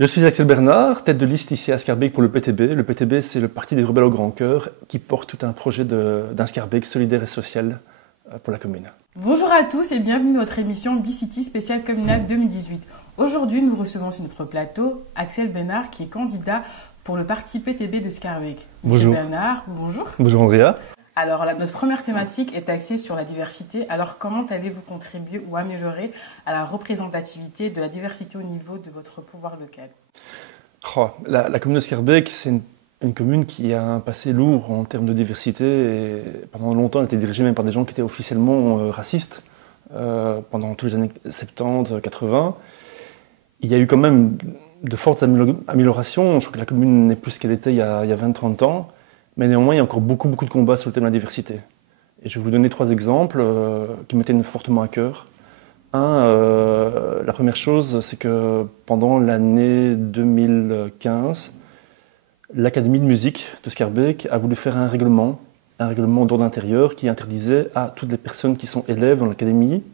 Je suis Axel Bernard, tête de liste ici à Schaerbeek pour le PTB. Le PTB, c'est le Parti des rebelles au grand cœur qui porte tout un projet d'un Schaerbeek solidaire et social pour la commune. Bonjour à tous et bienvenue dans notre émission B-City spéciale communale 2018. Aujourd'hui, nous recevons sur notre plateau Axel Bernard qui est candidat pour le parti PTB de Schaerbeek. Bonjour. Monsieur Bernard, bonjour. Bonjour Andrea. Alors, notre première thématique est axée sur la diversité. Alors, comment allez-vous contribuer ou améliorer à la représentativité de la diversité au niveau de votre pouvoir local? La commune de Schaerbeek, c'est une commune qui a un passé lourd en termes de diversité. Et pendant longtemps, elle était dirigée même par des gens qui étaient officiellement racistes. Pendant toutes les années 70, 80. Il y a eu quand même de fortes améliorations. Je crois que la commune n'est plus ce qu'elle était il y a 20-30 ans. Mais néanmoins, il y a encore beaucoup de combats sur le thème de la diversité. Et je vais vous donner 3 exemples qui me tiennent fortement à cœur. La première chose, c'est que pendant l'année 2015, l'Académie de musique de Schaerbeek a voulu faire un règlement d'ordre intérieur qui interdisait à toutes les personnes qui sont élèves dans l'académie,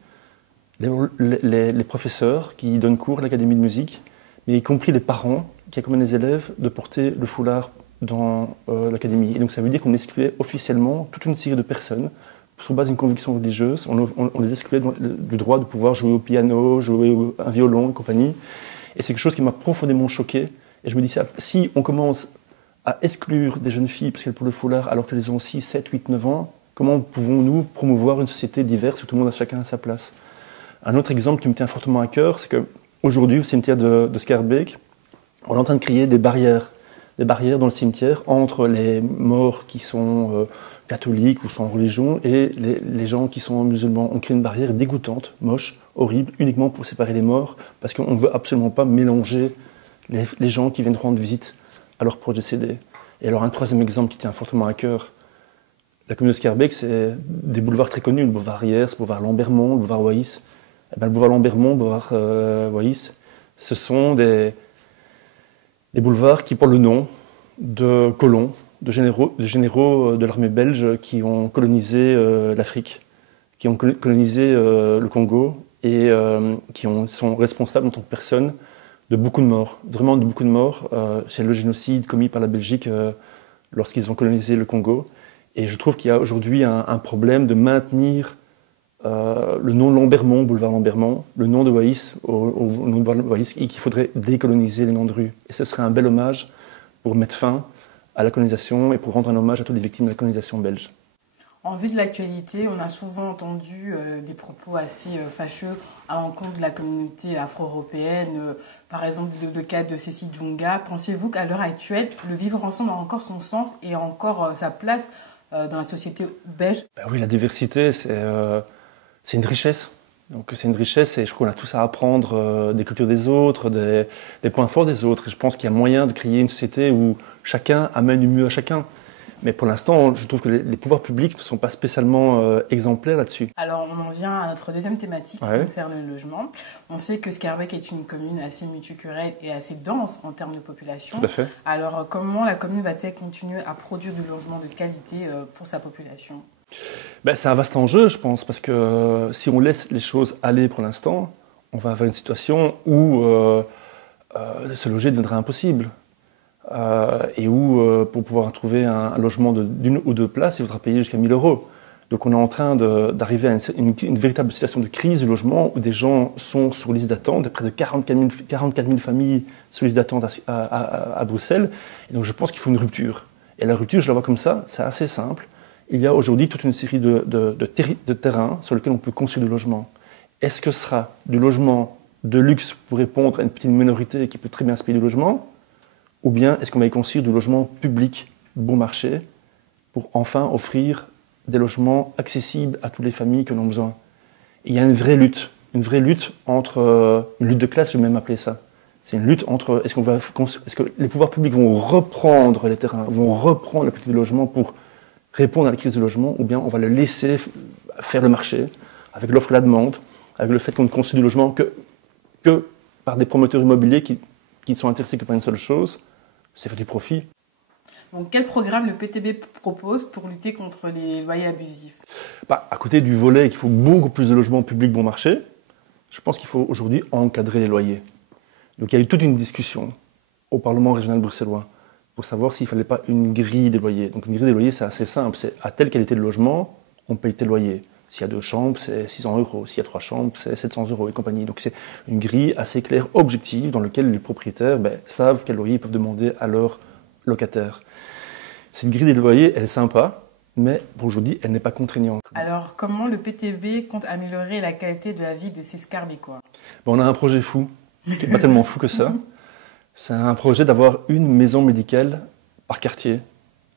les professeurs qui donnent cours à l'Académie de musique, mais y compris les parents qui accompagnent les élèves, de porter le foulard dans l'académie. Et donc ça veut dire qu'on excluait officiellement toute une série de personnes sur base d'une conviction religieuse. On les excluait du droit de pouvoir jouer au piano, jouer un violon et compagnie. Et c'est quelque chose qui m'a profondément choqué. Et je me dis, si on commence à exclure des jeunes filles parce qu'elles portent le foulard alors qu'elles ont 6, 7, 8, 9 ans, comment pouvons-nous promouvoir une société diverse où tout le monde a chacun à sa place? Un autre exemple qui me tient fortement à cœur, c'est qu'aujourd'hui, au cimetière de Schaerbeek, on est en train de créer des barrières dans le cimetière entre les morts qui sont catholiques ou sont en religion et les gens qui sont musulmans. On crée une barrière dégoûtante, moche, horrible, uniquement pour séparer les morts, parce qu'on ne veut absolument pas mélanger les gens qui viennent rendre visite à leurs proches décédés. Et alors un troisième exemple qui tient fortement à cœur, la commune de Schaerbeek, c'est des boulevards très connus, le boulevard Riers, le boulevard Lambermont, le boulevard Waïs. Le boulevard Lambermont, le boulevard Waïs, ce sont des boulevards qui portent le nom de colons, de généraux de l'armée belge qui ont colonisé l'Afrique, qui ont colonisé le Congo et qui sont responsables en tant que personnes de beaucoup de morts, vraiment de beaucoup de morts. C'est le génocide commis par la Belgique lorsqu'ils ont colonisé le Congo. Et je trouve qu'il y a aujourd'hui un problème de maintenir le nom de Lambermont, boulevard Lambermont, le nom de Waïs, au nom de Waïs, et qu'il faudrait décoloniser les noms de rue. Et ce serait un bel hommage pour mettre fin à la colonisation et pour rendre un hommage à toutes les victimes de la colonisation belge. En vue de l'actualité, on a souvent entendu des propos assez fâcheux à l'encontre de la communauté afro-européenne, par exemple le cas de Cécile Djounga. Pensez-vous qu'à l'heure actuelle, le vivre ensemble a encore son sens et a encore sa place dans la société belge? Oui, la diversité, c'est une richesse. Donc c'est une richesse et je crois qu'on a tous à apprendre des cultures des autres, des points forts des autres. Et je pense qu'il y a moyen de créer une société où chacun amène du mieux à chacun. Mais pour l'instant, je trouve que les pouvoirs publics ne sont pas spécialement exemplaires là-dessus. Alors, on en vient à notre deuxième thématique qui concerne le logement. On sait que Schaerbeek est une commune assez multiculturelle et assez dense en termes de population. Tout à fait. Alors, comment la commune va-t-elle continuer à produire du logement de qualité pour sa population? C'est un vaste enjeu, je pense, parce que si on laisse les choses aller pour l'instant, on va avoir une situation où se loger deviendra impossible. Et où, pour pouvoir trouver un logement d'une ou 2 places, il faudra payer jusqu'à 1 000 €. Donc on est en train d'arriver à une véritable situation de crise du logement où des gens sont sur liste d'attente, près de 44 000 familles sur liste d'attente à Bruxelles. Et donc je pense qu'il faut une rupture. Et la rupture, je la vois comme ça, c'est assez simple. Il y a aujourd'hui toute une série de terrains sur lesquels on peut construire du logement. Est-ce que ce sera du logement de luxe pour répondre à une petite minorité qui peut très bien se payer du logement? Ou bien est-ce qu'on va y construire du logement public bon marché pour enfin offrir des logements accessibles à toutes les familles qui en ont besoin? Et il y a une vraie lutte entre une lutte de classe, je vais même appeler ça. C'est une lutte entre est-ce que les pouvoirs publics vont reprendre les terrains, vont reprendre la politique de logement pour répondre à la crise du logement, ou bien on va le laisser faire le marché avec l'offre et la demande, avec le fait qu'on ne construit du logement que par des promoteurs immobiliers qui ne sont intéressés que par une seule chose, c'est faire du profit. Donc quel programme le PTB propose pour lutter contre les loyers abusifs? À côté du volet qu'il faut beaucoup plus de logements publics bon marché, je pense qu'il faut aujourd'hui encadrer les loyers. Donc il y a eu toute une discussion au Parlement régional bruxellois pour savoir s'il ne fallait pas une grille des loyers. Donc une grille des loyers, c'est assez simple, c'est à telle qualité de logement, on paye tel loyer. S'il y a 2 chambres, c'est 600 €. S'il y a 3 chambres, c'est 700 € et compagnie. Donc c'est une grille assez claire, objective, dans laquelle les propriétaires savent quel loyer ils peuvent demander à leurs locataires. Cette grille des loyers, elle est sympa, mais pour aujourd'hui, elle n'est pas contraignante. Alors, comment le PTB compte améliorer la qualité de la vie de ces Scarbecois? On a un projet fou, qui n'est pas tellement fou que ça. C'est un projet d'avoir une maison médicale par quartier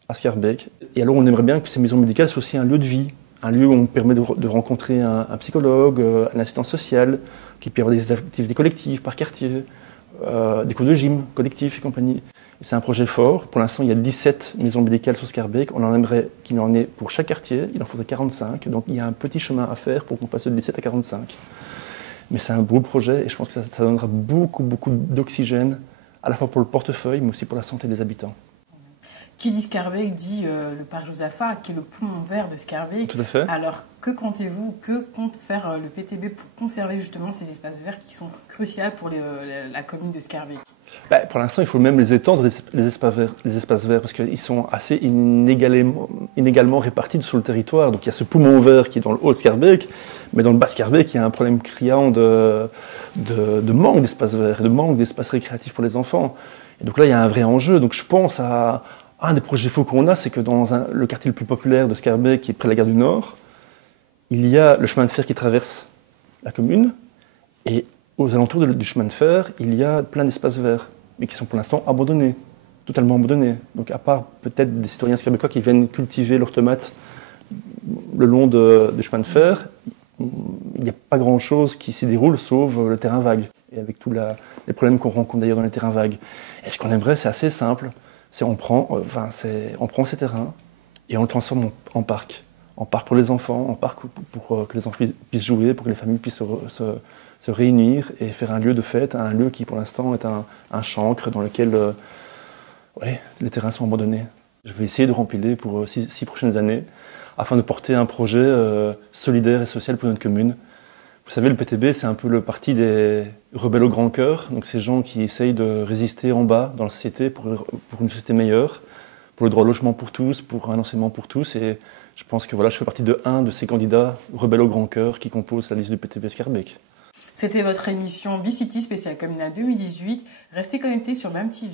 à Schaerbeek. Et alors, on aimerait bien que ces maisons médicales soient aussi un lieu de vie, un lieu où on permet de rencontrer un psychologue, un assistant social, qui peut y avoir des activités collectives par quartier, des cours de gym collectifs et compagnie. C'est un projet fort. Pour l'instant, il y a 17 maisons médicales sur Schaerbeek. On en aimerait qu'il y en ait pour chaque quartier. Il en faudrait 45. Donc il y a un petit chemin à faire pour qu'on passe de 17 à 45. Mais c'est un beau projet et je pense que ça donnera beaucoup d'oxygène, à la fois pour le portefeuille, mais aussi pour la santé des habitants. Qui dit Schaerbeek dit le parc Josaphat, qui est le poumon vert de Schaerbeek. Tout à fait. Alors, que comptez-vous, que compte faire le PTB pour conserver justement ces espaces verts qui sont cruciaux pour la commune de Schaerbeek? Pour l'instant, il faut même les étendre, les espaces verts, parce qu'ils sont assez inégalement répartis sur le territoire. Donc il y a ce poumon vert qui est dans le haut de Schaerbeek, mais dans le bas de Schaerbeek, il y a un problème criant de manque d'espaces verts, et de manque d'espaces récréatifs pour les enfants. Et donc là, il y a un vrai enjeu. Donc je pense à un des projets faux qu'on a, c'est que dans le quartier le plus populaire de Schaerbeek, qui est près de la gare du Nord, il y a le chemin de fer qui traverse la commune, et aux alentours du chemin de fer, il y a plein d'espaces verts, mais qui sont pour l'instant abandonnés, totalement abandonnés. Donc à part peut-être des citoyens schaerbeekois qui viennent cultiver leurs tomates le long du chemin de fer, il n'y a pas grand-chose qui s'y déroule, sauf le terrain vague. Et avec tous les problèmes qu'on rencontre d'ailleurs dans les terrains vagues. Et ce qu'on aimerait, c'est assez simple. On prend ces terrains et on le transforme en parc. En parc pour les enfants, en parc pour que les enfants puissent jouer, pour que les familles puissent se réunir et faire un lieu de fête, un lieu qui pour l'instant est un chancre dans lequel les terrains sont abandonnés. Je vais essayer de rempiler pour 6 prochaines années afin de porter un projet solidaire et social pour notre commune. Vous savez, le PTB, c'est un peu le parti des rebelles au grand cœur, donc ces gens qui essayent de résister en bas dans la société pour une société meilleure, pour le droit au logement pour tous, pour un enseignement pour tous. Et je pense que je fais partie de ces candidats rebelles au grand cœur qui composent la liste du PTB Schaerbeek. C'était votre émission B-City spéciale Communal 2018. Restez connectés sur BAM TV.